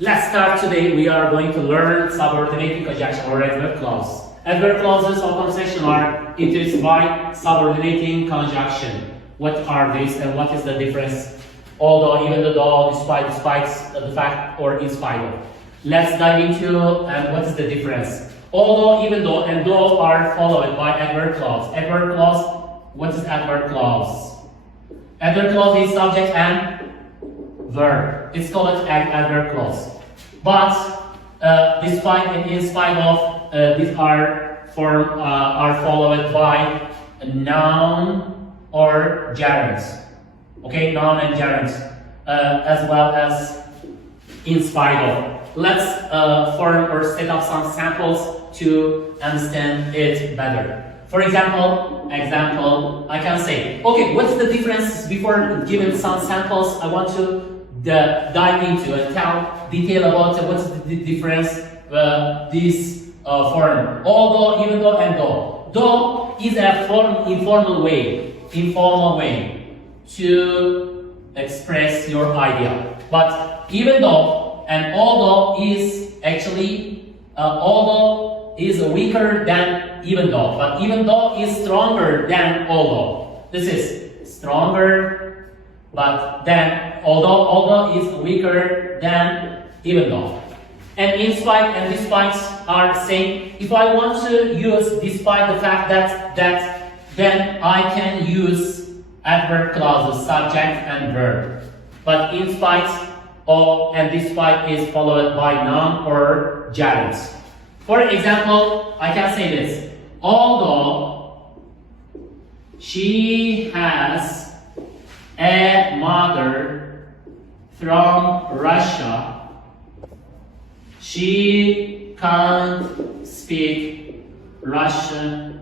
Let's start today. We are going to learn subordinating conjunction or adverb clause. Adverb clauses of conversation are introduced by subordinating conjunction. What are these and what is the difference? Although, even though, despite the fact, or in spite of. Let's dive into what is the difference. Although, even though, and though are followed by adverb clause. Adverb clause, what is adverb clause? Adverb clause is subject and verb. It's called an adverb clause. But despite and in spite of, these are followed by a noun or gerunds. Okay, noun and gerunds, as well as in spite of. Let's form or set up some samples to understand it better. For example, I can say, okay, what's the difference? Before giving some samples, I want to dive into and tell detail about what's the difference this form. Although, even though, and though. Though is a informal way to express your idea. But even though and although is actually although is weaker than even though, but even though is stronger than although. This is stronger, but then although is weaker than even though. And in spite and despite are same. If I want to use despite the fact that then I can use adverb clauses, subject and verb. But in spite of and despite is followed by noun or gerunds. For example, I can say this. Although she has a mother from Russia, she can't speak Russian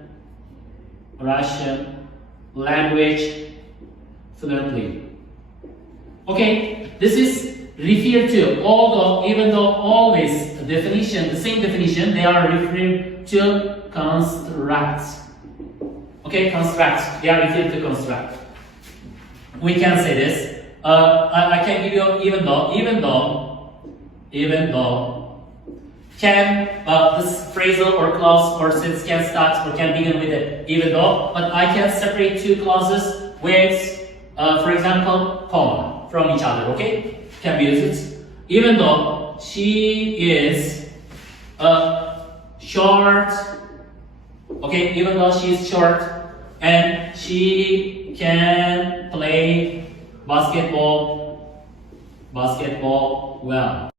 language fluently. Okay, this is referred to although, even though, always definition, the same definition, they are referring to construct. Okay, construct. They are referred to construct. We can say this. I can give you even though. Can this phrasal or clause or sentence can start or can begin with it even though, but I can separate two clauses with, for example, comma from each other. Okay, can be used. Even though she is short. Okay, even though she is short and she can play basketball well.